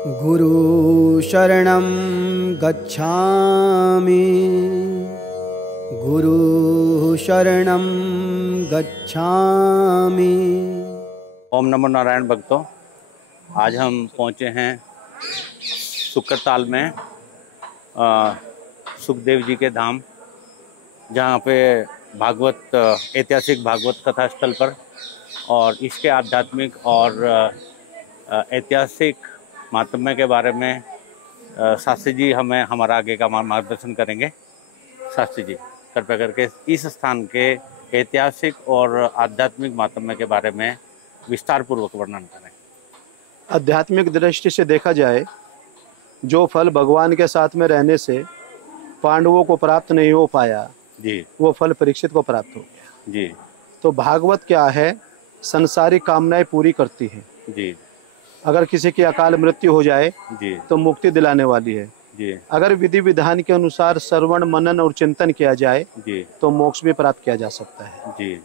गुरु शरणं गच्छामि, गुरु शरणं गच्छामि। ओम नमो नारायण भक्तों, आज हम पहुँचे हैं सुकरताल में सुखदेव जी के धाम, जहाँ पे भागवत ऐतिहासिक भागवत कथा स्थल पर और इसके आध्यात्मिक और ऐतिहासिक महात्म्य के बारे में शास्त्री जी हमें हमारा आगे का मार्गदर्शन करेंगे। शास्त्री जी कृपया करके इस स्थान के ऐतिहासिक और आध्यात्मिक महात्म्य के बारे में विस्तार पूर्वक वर्णन करें। आध्यात्मिक दृष्टि से देखा जाए, जो फल भगवान के साथ में रहने से पांडवों को प्राप्त नहीं हो पाया जी, वो फल परीक्षित को प्राप्त हो गया जी। तो भागवत क्या है? संसारिक कामनाएं पूरी करती है जी। अगर किसी की अकाल मृत्यु हो जाए जी, तो मुक्ति दिलाने वाली है जी। अगर विधि विधान के अनुसार श्रवण मनन और चिंतन किया जाए जी, तो मोक्ष भी प्राप्त किया जा सकता है। जी।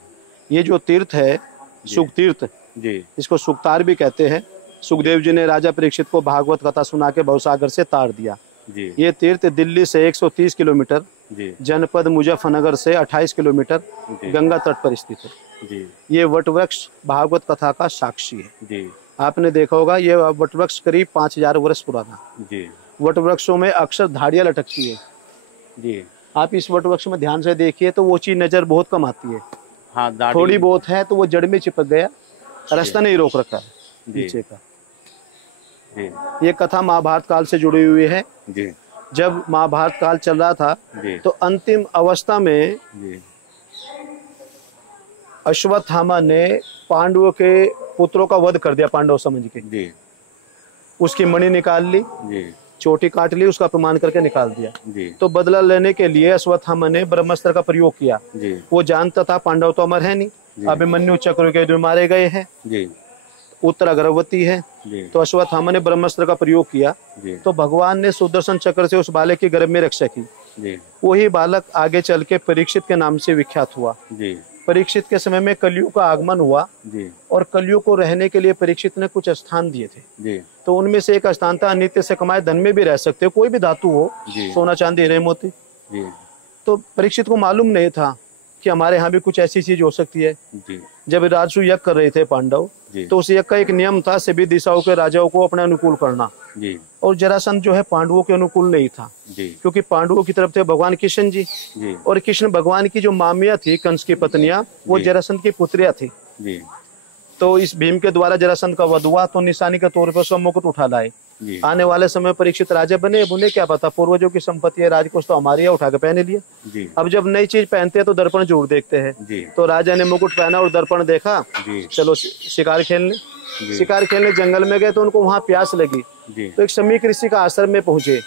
ये जो तीर्थ है सुख तीर्थ, जी, इसको सुखतार भी कहते हैं। सुखदेव जी ने राजा परीक्षित को भागवत कथा सुना के भवसागर से तार दिया। जी। ये तीर्थ दिल्ली से 130 किलोमीटर, जी, जनपद मुजफ्फरनगर से 28 किलोमीटर जी। गंगा तट पर स्थित है। जी, ये वटवृक्ष भागवत कथा का साक्षी है। जी। आपने देखा होगा, ये वटवृक्ष करीब 5000 वर्ष पुराना। जी, वटवृक्षों में अक्सर धाड़ियाँ लटकती है। जी। आप इस वटवृक्ष में ध्यान से देखिए तो वो चीज नजर बहुत कम आती है। हाँ, दाढ़ी थोड़ी बहुत है तो वो जड़ में चिपक गया, रास्ता नहीं रोक रखा है जी। नीचे का। जी, ये कथा महाभारत काल से जुड़ी हुई है। जी। जब महाभारत काल चल रहा था जी, तो अंतिम अवस्था में जी। अश्वत्थामा ने पांडवों के पुत्रों का वध कर दिया, पांडव समझ के। जी, उसकी मणि निकाल ली, जी। चोटी काट ली, उसका अपमान करके निकाल दिया। जी, तो बदला लेने के लिए अश्वत्थामा ने ब्रह्मास्त्र का प्रयोग किया। जी। वो जानता था पांडव तो अमर है नहीं, अभिमन्यु चक्रव्यूह में मारे गए हैं, जी, उत्तरा गर्भवती है। जी। तो अश्वत्थामा ने ब्रह्मास्त्र का प्रयोग किया जी, तो भगवान ने सुदर्शन चक्र से उस बालक की गर्भ में रक्षा की। जी। वही बालक आगे चल के परीक्षित के नाम से विख्यात हुआ। जी, परीक्षित के समय में कलयुग का आगमन हुआ जी। और कलयुग को रहने के लिए परीक्षित ने कुछ स्थान दिए थे। जी, तो उनमें से एक स्थान था नित्य से कमाए धन में भी रह सकते हो, कोई भी धातु हो, जी। सोना चांदी हीरे मोती। जी, तो परीक्षित को मालूम नहीं था कि हमारे यहाँ भी कुछ ऐसी चीज हो सकती है। जी। जब राजसू यज्ञ कर रहे थे पांडव, जी। तो उस यज्ञ का एक नियम था सभी दिशाओं के राजाओं को अपने अनुकूल करना। जी, और जरासंध जो है पांडवों के अनुकूल नहीं था, जी। क्योंकि पांडवों की तरफ थे भगवान कृष्ण जी। जी, और कृष्ण भगवान की जो मामिया थी कंस की पत्नियां, वो जी। जरासंध की पुत्रियां थी। जी, तो इस भीम के द्वारा जरासंध का वध हुआ तो निशानी के तौर पर उसका मुकुट उठा लाए। जी। आने वाले समय परीक्षित राजा बने, उन्हें क्या पता पूर्वजों की संपत्ति है, राजकोष तो हमारी है, उठा के पहने लिया। जी, अब जब नई चीज पहनते हैं तो दर्पण जरूर देखते हैं। जी। तो राजा ने मुकुट पहना और दर्पण देखा, जी। चलो शिकार खेलने। जी। शिकार खेलने जंगल में गए तो उनको वहां प्यास लगी। जी। तो एक समीक ऋषि का आश्रम में पहुंचे।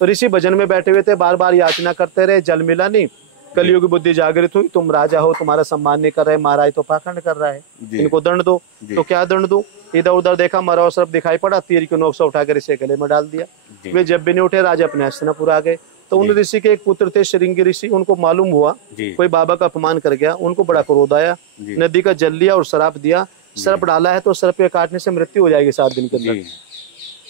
तो ऋषि भजन में बैठे हुए थे, बार बार याचना करते रहे, जल मिला नहीं। कलयुग की बुद्धि जागृत हुई, तुम राजा हो, तुम्हारा सम्मान नहीं कर रहे, महाराज तो पाखंड कर रहा है, इनको दंड दो। तो क्या दंड दो? इधर उधर देखा, मरा और सर्प दिखाई पड़ा, तीर की नोक से उठा कर ऋषि गले में डाल दिया। वे जब भी नहीं उठे, राजा अपने हस्तिनापुर आ गए। तो उन ऋषि के एक पुत्र थे श्रृंगी ऋषि, उनको मालूम हुआ कोई बाबा का अपमान कर गया। उनको बड़ा क्रोध आया, नदी का जल लिया और शराब दिया। सर्प डाला है तो सर्प के काटने से मृत्यु हो जाएगी 7 दिन के अंदर।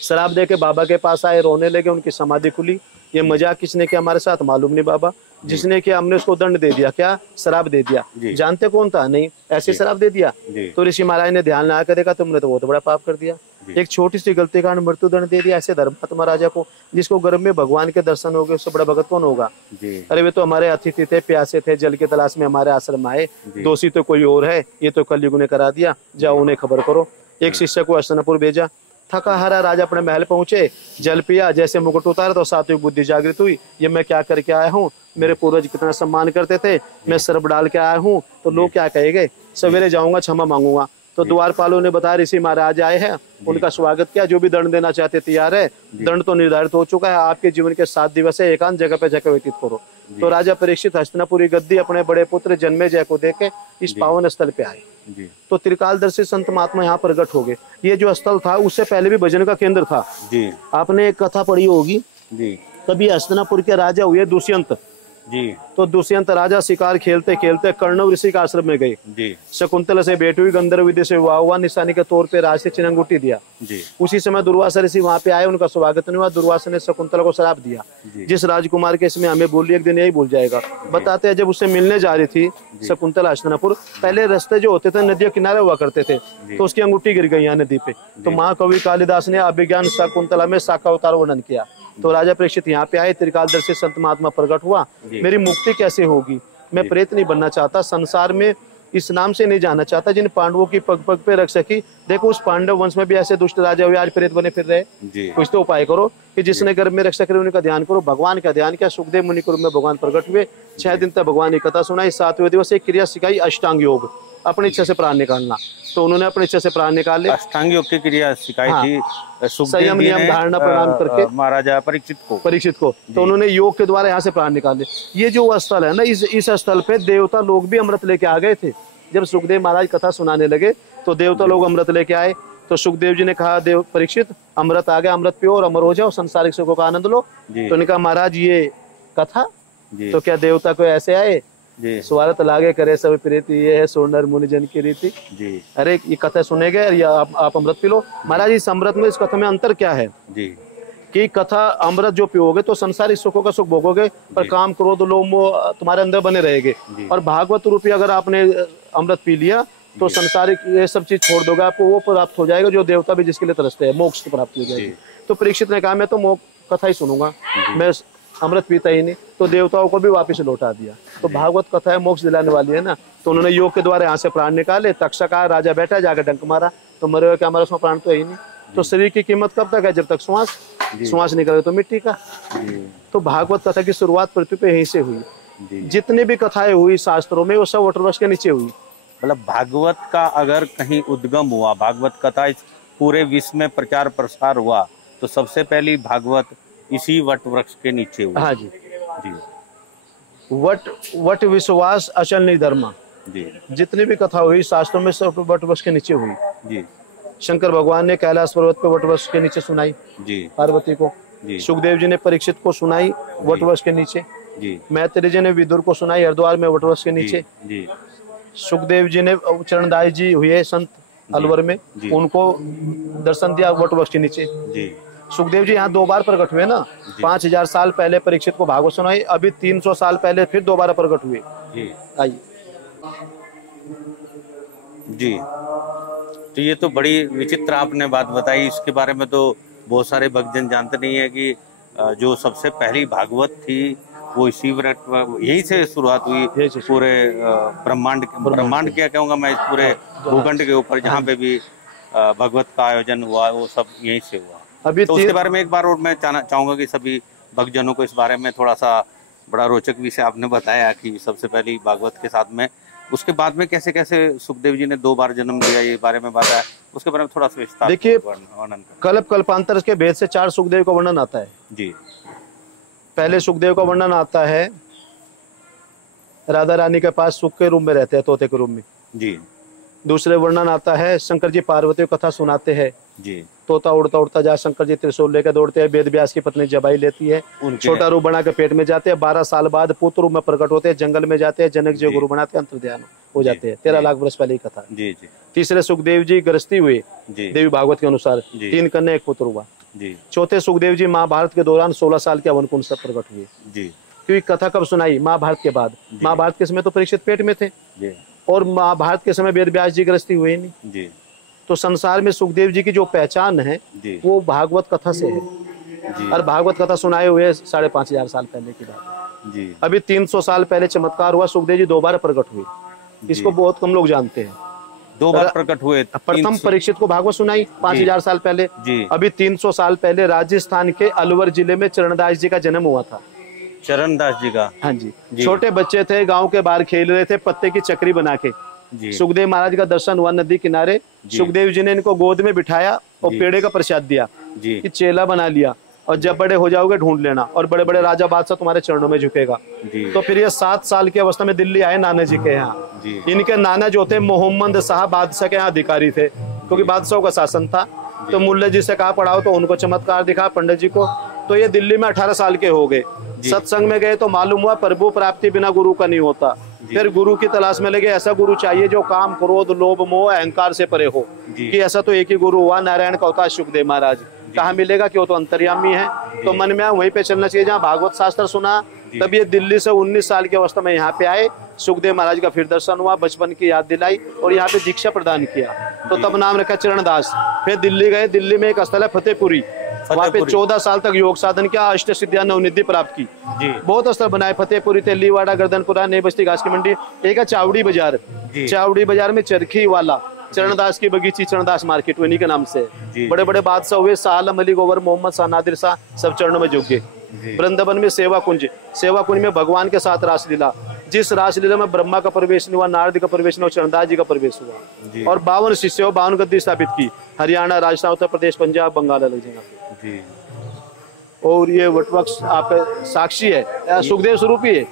शराब दे के बाबा के पास आए, रोने लगे, उनकी समाधि खुली। ये मजाक किसने किया हमारे साथ मालूम नहीं बाबा, जिसने किया हमने उसको दंड दे दिया। क्या? शराब दे दिया। जानते कौन था? नहीं, ऐसे शराब दे दिया। तो ऋषि महाराज ने ध्यान लगा कर देखा, तुमने तो बहुत बड़ा पाप कर दिया, एक छोटी सी गलती का मृत्यु दंड दे दिया। ऐसे धर्मात्मा राजा को, जिसको गर्भ में भगवान के दर्शन हो गए, उससे बड़ा भगत कौन होगा? अरे वे तो हमारे अतिथि थे, प्यासे थे, जल की तलाश में हमारे आश्रम आए, दोषी तो कोई और है, ये तो कलयुग ने करा दिया, जाओ उन्हें खबर करो। एक शिष्य को हस्तिनापुर भेजा। थका हारा राजा अपने महल पहुंचे, जल पिया, जैसे मुकुट उतारा तो सात्विक बुद्धि जागृत हुई। ये मैं क्या करके आया हूँ, मेरे पूर्वज कितना सम्मान करते थे, मैं सर्प डाल के आया हूँ तो लोग क्या कहेंगे, सवेरे जाऊंगा क्षमा मांगूंगा। तो द्वारपालों ने बताया ऋषि महाराज आए हैं, उनका स्वागत किया, जो भी दंड देना चाहते तैयार है, दंड तो निर्धारित हो चुका है, आपके जीवन के 7 दिवस है, एकांत जगह पे जाकर व्यतीत करो। तो राजा परीक्षित हस्तिनापुरी गद्दी अपने बड़े पुत्र जन्मेजय को देके इस पावन स्थल पे आए। तो त्रिकालदर्शी संत महात्मा यहाँ प्रकट हो गए। ये जो स्थल था उससे पहले भी भजन का केंद्र था। आपने एक कथा पढ़ी होगी, कभी हस्तिनापुर के राजा हुए दुष्यंत, जी तो दुष्यंत राजा शिकार खेलते खेलते कर्णव ऋषि के आश्रम में गए। जी शकुंतला से भेंट हुई, गंधर्व विद्या से विवाह हुआ, निशानी के तौर पे राज से चिन्ह अंगूठी दिया। जी उसी समय दुर्वासा ऋषि वहां पे आए, उनका स्वागत नहीं हुआ। दुर्वासा ने शकुंतला को श्राप दिया, जिस राजकुमार के इसमें हमें बोली एक दिन यही भूल जाएगा। बताते हैं जब उससे मिलने जा रही थी शकुंतला हस्तिनापुर, पहले रास्ते जो होते थे नदियों किनारे हुआ करते थे, तो उसकी अंगूठी गिर गई यहाँ नदी पे। तो महाकवि कालिदास ने अभिज्ञान शकुंतला में शाखावतार वर्णन किया। तो राजा परीक्षित यहाँ पे आए, त्रिकालदर्शी संत महात्मा प्रकट हुआ, मेरी मुक्ति कैसे होगी, मैं प्रेत नहीं बनना चाहता, संसार में इस नाम से नहीं जाना चाहता जिन पांडवों की पग पग पे रख सकी। देखो उस पांडव वंश में भी ऐसे दुष्ट राजा हुए, आज प्रेत बने फिर रहे। कुछ तो उपाय करो कि जिसने गर्भ में रक्षा करे उनका ध्यान करो। भगवान का ध्यान किया, सुखदेव मुनि कुरु में भगवान प्रकट हुए। 6 दिन तक भगवान की कथा सुनाई। 7वें दिवस एक क्रिया सिखाई, अष्टांग योग, अपनी इच्छा से प्राण निकालना। तो उन्होंने अपनी इच्छा से प्राण निकाले। अष्टांग योग की क्रिया सिखाई थी संयम नियम धारणा प्रणाम करके महाराजा परीक्षित को। तो उन्होंने योग के द्वारा यहाँ से प्राण निकाले। ये जो स्थल है ना, इस स्थल पे देवता लोग भी अमृत लेके आ गए थे। जब सुखदेव महाराज कथा सुनाने लगे तो देवता लोग अमृत लेके आए। तो सुखदेव जी ने कहा, देव परीक्षित अमृत आ गया, अमृत पियो और अमर हो जाओ, संसारिक सुखों का आनंद लो। तो उन्होंने कहा महाराज ये कथा, तो क्या देवता को ऐसे आए, स्वार्थ लागे करे सब प्रीति, ये है सोनर मुनि जन की रीति। अरे ये कथा सुनेगे या आप अमृत पी लो। महाराज इस अमृत में, इस कथा में अंतर क्या है कि कथा अमृत जो पियोगे तो संसारिक सुखों का सुख भोगोगे, पर काम क्रोध लोभ मोह तुम्हारे अंदर बने रहेंगे। और भागवत रूपी अगर आपने अमृत पी लिया तो संसारिक ये सब चीज छोड़ दोगे, आपको वो प्राप्त हो जाएगा जो देवता भी जिसके लिए तरसते हैं, मोक्ष की प्राप्ति हो जाएगी। तो परीक्षित ने कहा मैं तो कथा ही सुनूंगा, मैं अमृत पीता ही नहीं। तो देवताओं को भी वापस लौटा दिया। तो भागवत कथा है, मोक्ष दिलाने वाली है ना। तो उन्होंने योग के द्वारा यहाँ से प्राण निकाले। तक्षक आया, राजा बैठा, जाकर डंक मारा, तो मरे हुए क्या, हमारा उसमें प्राण तो है ही नहीं। तो शरीर की कीमत कब तक है, जब तक श्वास निकले तो मिट्टी का। तो भागवत कथा की शुरुआत पृथ्वी पे यहीं से हुई। जितने भी कथाएं हुई शास्त्रों में वो सब वटवृक्ष के नीचे हुई। मतलब भागवत का अगर कहीं उद्गम हुआ, भागवत कथा इस पूरे विश्व में प्रचार प्रसार हुआ, तो सबसे पहली भागवत इसी वट वृक्ष के नीचे हुई। हाँ जी वट विश्वास अचल निधर्मा जी। जितनी भी कथा हुई शास्त्रों में सब वट वृक्ष के नीचे हुई जी। शंकर भगवान ने कैलाश पर्वत पे वट वृक्ष के नीचे सुनाई जी पार्वती को। सुखदेव जी ने परीक्षित को सुनाई वट वृक्ष के नीचे। मैत्री जी ने विदुर को सुनाई हरिद्वार में वट वृक्ष के नीचे। सुखदेव जी ने चरणदास जी हुए संत अलवर में, उनको दर्शन दिया वट वृक्ष के नीचे। सुखदेव जी यहाँ 2 बार प्रकट हुए ना। 5000 साल पहले परीक्षित को भागवत सुनाई, अभी 300 साल पहले फिर दोबारा प्रकट हुए। आइए जी। तो ये तो बड़ी विचित्र आपने बात बताई। इसके बारे में तो बहुत सारे भक्तजन जानते नहीं है कि जो सबसे पहली भागवत थी वो इसी यही से शुरुआत हुई पूरे ब्रह्मांड क्या कहूँगा मैं, इस पूरे भूखंड के ऊपर जहाँ पे भी भगवत का आयोजन हुआ वो सब यहीं से हुआ। अभी तो उसके बारे में एक बार और मैं चाहूंगा कि सभी भक्तजनों को इस बारे में थोड़ा सा, बड़ा रोचक विषय आपने बताया कि सबसे पहली भागवत के साथ में उसके बाद में कैसे कैसे सुखदेव जी ने 2 बार जन्म लिया, ये बारे में बताया, उसके बारे में थोड़ा सा विस्तार। देखिए कल्प कल्पांतर के भेद से 4 सुखदेव का वर्णन आता है जी। पहले सुखदेव का वर्णन आता है राधा रानी के पास सुख के रूप में रहते हैं, तोते के रूप में जी। दूसरे वर्णन आता है शंकर जी पार्वती कथा सुनाते हैं जी। तोता उड़ता उड़ता जा शंकर जी त्रिशूल लेकर दौड़ते हैं, वेद व्यास की पत्नी जबाई लेती है, छोटा रूप बना के पेट में जाते हैं, 12 साल बाद पुत्र रूप में प्रकट होते हैं, जंगल में जाते हैं, जनक जी गुरु बनाते हैं, अंतर्ध्यान हो जाते हैं। 13 लाख वर्ष पहले की कथा जी जी। तीसरे सुखदेव जी गृहस्थी हुए देवी भागवत के अनुसार, 3 कन्या 1 पुत्र हुआ जी। चौथे सुखदेव जी महाभारत के दौरान 16 साल के अवन कुंड से प्रकट हुए जी। क्योंकि कथा कब सुनाई, महाभारत के बाद। महाभारत के समय तो परीक्षित पेट में थे और महाभारत के समय वेद व्यास जी गृहस्थी हुए नहीं जी। तो संसार में सुखदेव जी की जो पहचान है वो भागवत कथा से है जी। और भागवत कथा सुनाए हुए 5500 साल पहले की बात जी। अभी 300 साल पहले चमत्कार हुआ, सुखदेव जी 2 बार प्रकट हुए, इसको बहुत कम लोग जानते हैं। 2 बार प्रकट हुए। प्रथम परीक्षित को भागवत सुनाई 5000 साल पहले जी। अभी 300 साल पहले राजस्थान के अलवर जिले में चरणदास जी का जन्म हुआ था। चरणदास जी का? हाँ जी। छोटे बच्चे थे, गांव के बाहर खेल रहे थे, पत्ते की चक्री बना के सुखदेव महाराज का दर्शन हुआ नदी किनारे। सुखदेव जी ने इनको गोद में बिठाया और पेड़े का प्रसाद दिया कि चेला बना लिया, और जब बड़े हो जाओगे ढूंढ लेना, और बड़े बड़े राजा बादशाह तुम्हारे चरणों में झुकेगा। तो फिर ये 7 साल की अवस्था में दिल्ली आए नाना जी के यहाँ। इनके नाना जो थे मोहम्मद शाह बादशाह के यहाँ अधिकारी थे, क्योंकि बादशाह का शासन था। तो मुल्ला जी से कहा पढ़ाओ, तो उनको चमत्कार दिखा पंडित जी को। तो ये दिल्ली में 18 साल के हो गए। सत्संग में गए तो मालूम हुआ प्रभु प्राप्ति बिना गुरु का नहीं होता। फिर गुरु की तलाश में लगे, ऐसा गुरु चाहिए जो काम क्रोध लोभ मोह अहंकार से परे हो। कि ऐसा तो एक ही गुरु हुआ, नारायण का होता सुखदेव महाराज। कहाँ मिलेगा कि वो तो अंतर्यामी है। तो मन में वहीं पे चलना चाहिए जहाँ भागवत शास्त्र सुना। तब ये दिल्ली से 19 साल की अवस्था में यहाँ पे आए, सुखदेव महाराज का फिर दर्शन हुआ, बचपन की याद दिलाई और यहाँ पे दीक्षा प्रदान किया। तो तब नाम रखा चरणदास। फिर दिल्ली गए, दिल्ली में एक स्थल है फतेहपुरी, वहाँ पे 14 साल तक योग साधन किया, अष्ट सिद्धियां नवनिधि प्राप्त की। बहुत स्थल बनाए, फतेहपुरी, तेलीवाड़ा, गर्दनपुरा, नई बस्ती, घास की मंडी। एक है चावड़ी बाजार, चावड़ी बाजार में चरखी वाला चरणदास की बगीची, चरणदास मार्केट उन्हीं के नाम से। बड़े बड़े बादशाह हुए, शाह आलम अली गोवर, मोहम्मद शाह, नादिर शाह, सब चरणों में झुक गए। वृंदावन में सेवा कुंज, सेवा कुंज में भगवान के साथ रासलीला, जिस रासलीला में ब्रह्मा का प्रवेश नहीं हुआ, नारद का प्रवेश नहीं हुआ, चरणदास जी का प्रवेश हुआ। और 52 शिष्यों 52 गद्दी स्थापित की, हरियाणा, राजस्थान, उत्तर प्रदेश, पंजाब, बंगाल अलग जगह। और ये वटवृक्ष आपका साक्षी है, सुखदेव स्वरूप ही है।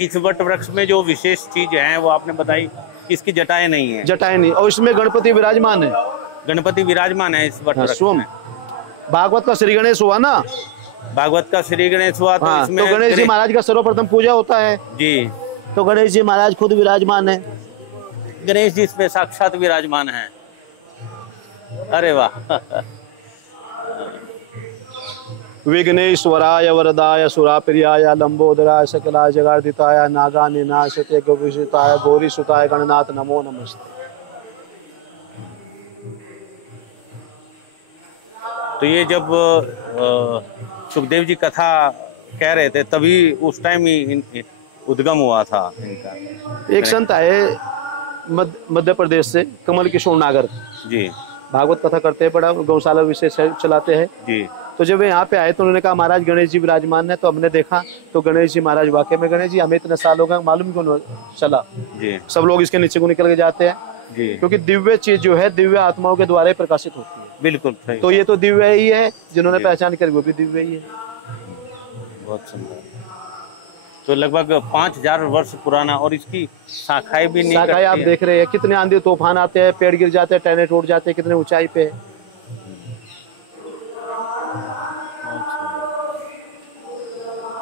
इस वट वृक्ष में जो विशेष चीज है वो आपने बताई, इसकी जटाएं नहीं है। जटाएं नहीं, और इसमें गणपति विराजमान है। गणपति विराजमान है इस वट वृक्ष में। भागवत का श्री गणेश हुआ ना, भागवत का श्री गणेश हुआ तो इसमें तो गणेश जी महाराज का सर्वप्रथम पूजा होता है जी। तो गणेश जी महाराज खुद विराजमान है। गणेश जी इसमें साक्षात विराजमान है। अरे वाह। विघ्नेश्वराय वरदाय सुराप्रियाय लंबोदराय सकलाय जगार्दिताय नागा निनाशते गविषिताय गौरी सुताय गणनाथ नमो नमस्ते। तो ये जब सुखदेव जी कथा कह रहे थे तभी उस टाइम ही उद्गम हुआ था इनका। एक संत आए मध्य प्रदेश से, कमल किशोर नागर जी, भागवत कथा करते हैं, बड़ा गौशाला विशेष चलाते हैं जी। तो जब यहाँ पे आए तो उन्होंने कहा महाराज गणेश जी विराजमान है। तो हमने देखा तो गणेश जी महाराज वाकई में गणेश जी, हमें इतने साल हो गए मालूम क्यों चला जी। सब लोग इसके नीचे को निकल के जाते हैं जी, क्योंकि दिव्य चीज जो है दिव्य आत्माओं के द्वारा ही प्रकाशित होती है। बिल्कुल। तो ये तो दिव्य ही है, जिन्होंने पहचान करी वो भी दिव्य ही है। बहुत सुंदर। तो लगभग 5000 वर्ष पुराना, और इसकी शाखाएं भी नहीं, शाखाएं आप देख रहे हैं, कितने आंधी तूफान आते हैं, पेड़ गिर जाते हैं, टहने टूट जाते हैं, कितने ऊंचाई पे।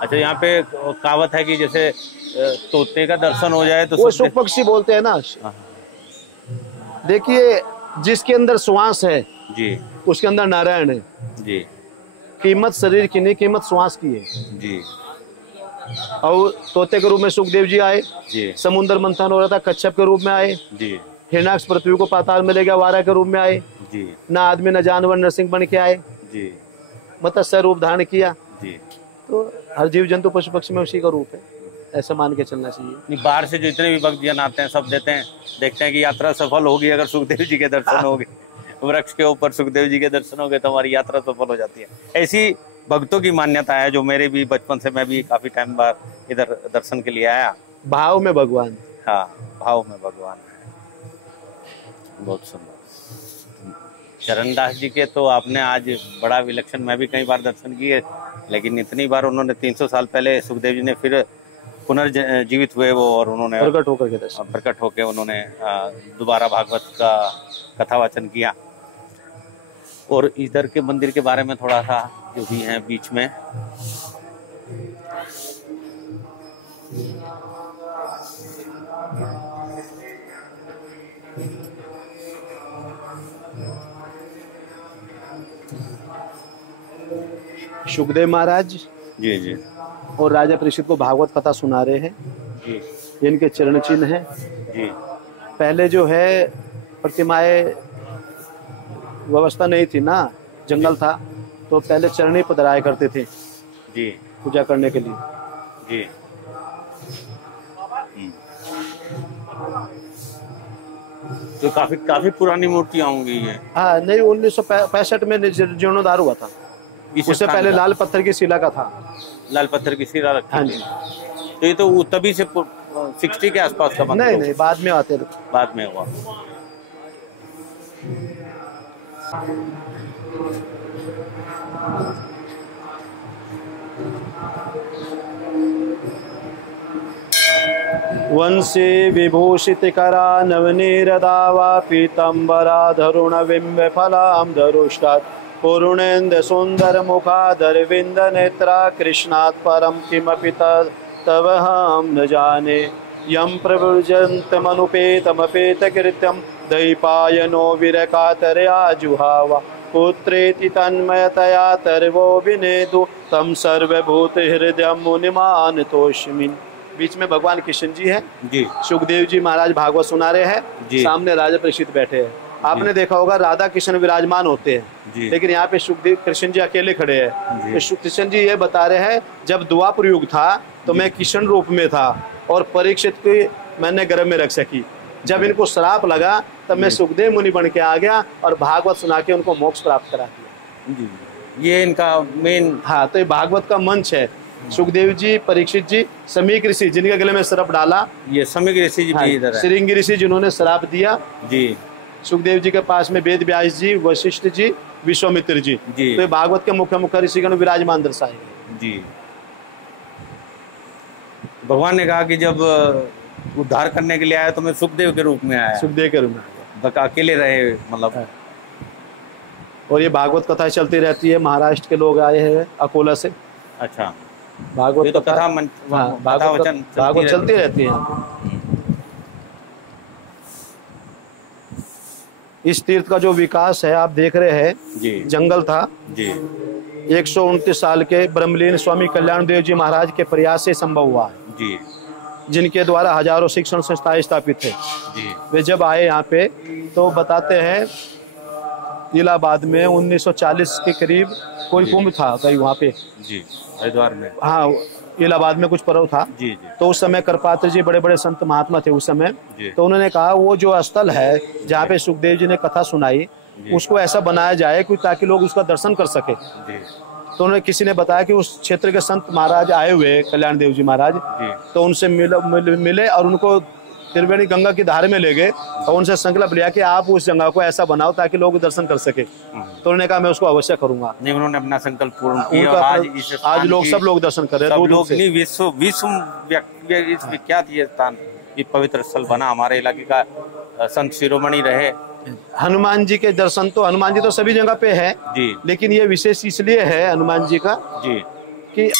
अच्छा, यहाँ पे कहावत है कि जैसे तोते का दर्शन हो जाए तो वो सुख पक्षी बोलते हैं ना। देखिए जिसके अंदर श्वास है जी, उसके अंदर नारायण है जी। कीमत शरीर की नहीं, कीमत श्वास की है जी। और तोते के रूप में सुखदेव जी आए जी। समुद्र मंथन हो रहा था, कच्छप के रूप में आए जी। हिरणाक्ष पृथ्वी को पाताल में ले गया, वारा के रूप में आए जी। ना आदमी न जानवर, नरसिंह बन के आए जी। मत्स्य रूप धारण किया जी। तो हर जीव जंतु पशु पक्षी में उसी का रूप है, ऐसा मान के चलना चाहिए। बाहर से जितने भी भक्तजन आते हैं सब देते हैं, देखते हैं कि यात्रा सफल होगी अगर सुखदेव जी के दर्शन हो गए, वृक्ष के ऊपर सुखदेव जी के दर्शन हो गए तो हमारी यात्रा सफल हो जाती है। ऐसी भक्तों की मान्यता है, जो मेरे भी बचपन से, मैं भी काफी टाइम बाद इधर दर्शन के लिए आया। भाव में भगवान, हाँ भाव में भगवान है। बहुत सुंदर। चरणदास जी के तो आपने आज बड़ा विलक्षण, मैं भी कई बार दर्शन किए, लेकिन इतनी बार उन्होंने 300 साल पहले सुखदेव जी ने फिर पुनर्जीवित हुए वो, और उन्होंने प्रकट होकर उन्होंने दोबारा भागवत का कथा वाचन किया। और इधर के मंदिर के बारे में थोड़ा सा जो भी है बीच में, सुखदेव महाराज जी जी और राजा परीक्षित को भागवत कथा सुना रहे हैं जी। इनके चरण चिन्ह हैं जी। पहले जो है प्रतिमाएं व्यवस्था नहीं थी ना, जंगल था, तो पहले चरणी पधराया करते थे जी पूजा करने के लिए जी। तो काफी पुरानी मूर्तियां होंगी ये। हाँ नहीं, 1965 में जीर्णोद्धार हुआ था। उससे पहले लाल पत्थर की शिला का था। लाल पत्थर की शिला रखी हाँ जी। तो ये तो तभी से 60 के आसपास का नहीं नहीं, बाद में आते थे, बाद में हुआ। वंशे विभूषित करा नवनीरदावा पीतंबरा धरुण बिंब फलाम धरुष्टात् पूर्णेन्द्र सुंदर मुखादरविंद नेत्रा कृष्णात् परम किमपि तव हम न जाने यम प्रव्रजन्तमनुपेतमपेत कृत्यम दैपायनो विरकातरया जुहावा पुत्रेति तन्मयतया तर्वो विनेदु तम सर्वभूत हृदय मुनिमान तोष्मिन्। बीच में भगवान कृष्ण जी है जी। सुखदेव जी महाराज भागवत सुना रहे हैं, सामने राजा परीक्षित बैठे हैं। आपने देखा होगा राधा कृष्ण विराजमान होते हैं, लेकिन यहाँ पे सुखदेव कृष्ण जी अकेले खड़े हैं। तो कृष्ण जी ये बता रहे हैं जब द्वापर युग था तो मैं कृष्ण रूप में था और परीक्षित को मैंने गर्भ में रख सकी। जब इनको श्राप लगा तब मैं सुखदेव मुनि बन के आ गया और भागवत सुना के उनको मोक्ष प्राप्त करा दिया। ये इनका मेन। हाँ, तो ये भागवत का मंच है। सुखदेव जी, परीक्षित जी, समीक ऋषि जिनके गले में श्राप डाला, ये समीक ऋषि जी भी इधर है। श्रृंगी ऋषि जिन्होंने श्राप दिया जी। सुखदेव जी के पास में वेद व्यास जी, वशिष्ठ जी, विश्वामित्र जी। तो ये भागवत के मुख्य मुख्य ऋषिगण विराजमान दर्शाए गए जी। भगवान ने कहा कि जब उद्धार करने के लिए आया तो मैं सुखदेव के रूप में आया। सुखदेव के रूप में अकेले रहे मतलब। और ये भागवत कथा चलती रहती है। महाराष्ट्र के लोग आए हैं अकोला से। अच्छा, भागवत तो कथा भागवत चलती रहती है। इस तीर्थ का जो विकास है आप देख रहे हैं जी। जंगल था जी। 129 साल के ब्रह्मलीन स्वामी कल्याण देव जी महाराज के प्रयास से संभव हुआ है जी, जिनके द्वारा हजारों शिक्षण संस्थाएं स्थापित है जी। वे जब आए यहाँ पे तो बताते हैं इलाहाबाद में 1940 के करीब कोई कुंभ था कहीं वहाँ पे जी, हरिद्वार में। हाँ, इलाहाबाद में कुछ पर्व था जी जी। तो उस समय करपात्र जी बड़े बड़े संत महात्मा थे उस समय। तो उन्होंने कहा वो जो स्थल है जहाँ पे सुखदेव जी ने कथा सुनाई उसको ऐसा बनाया जाए कि ताकि लोग उसका दर्शन कर सके। तो उन्होंने किसी ने बताया कि उस क्षेत्र के संत महाराज आए हुए कल्याण देव जी महाराज, तो उनसे मिले और उनको त्रिवेणी गंगा की धार में ले गए और उनसे संकल्प लिया कि आप उस जगह को ऐसा बनाओ ताकि लोग दर्शन कर सके। तो उन्होंने कहा मैं उसको अवश्य करूंगा। नहीं, उन्होंने अपना संकल्प पूर्ण किया और आज लोग सब लोग दर्शन कर रहे हैं। लोग नहीं, विश्व विख्यात ये स्थान, ये पवित्र स्थल बना हमारे इलाके का। संत शिरोमणि रहे। हनुमान जी के दर्शन तो हनुमान जी तो सभी जगह पे है जी, लेकिन ये विशेष इसलिए है हनुमान जी का जी कि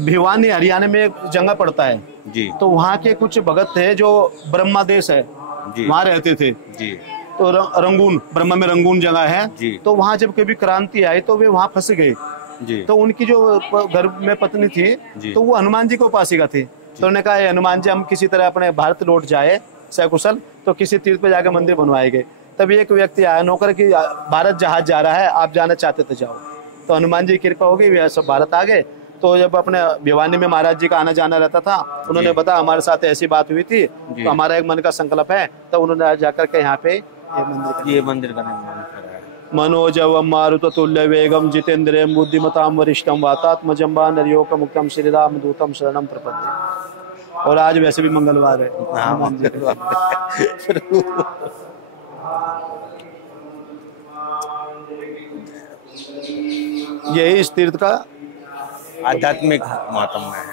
भिवानी हरियाणा में एक जगह पड़ता है जी। तो वहाँ के कुछ भगत थे जो ब्रह्मा देश है वहाँ रहते थे जी। तो रंगून, ब्रह्मा में रंगून जगह है जी। तो वहाँ जब कभी क्रांति आई तो वे वहाँ फंस गए जी। तो उनकी जो घर में पत्नी थी तो वो हनुमान जी को उपासिका थी। तो उन्होंने कहा हनुमान जी हम किसी तरह अपने भारत लौट जाए सकुशल, तो किसी तीर्थ पे जाकर मंदिर बनवाए गए। तब एक व्यक्ति आया नौकर की भारत जहाज जा रहा है, आप जाना चाहते तो जाओ। तो हनुमान जी की कृपा हो गई, वे सब भारत आ गए। तो जब अपने भिवानी में महाराज जी का आना जाना रहता था, उन्होंने बताया हमारे साथ ऐसी बात हुई थी तो हमारा एक मन का संकल्प है। तो उन्होंने जाकर के यहाँ पे ये मंदिर का निर्माण कराया। मनोजवम मारुत तुल्य वेगम जितेंद्रियम बुद्धिमताम वरिष्ठम वातात्मजं वानरयोगम मुक्तम श्रीराम दूतम शरणम प्रपद्ये। और आज वैसे भी मंगलवार है। यही इस तीर्थ का आध्यात्मिक महत्व है।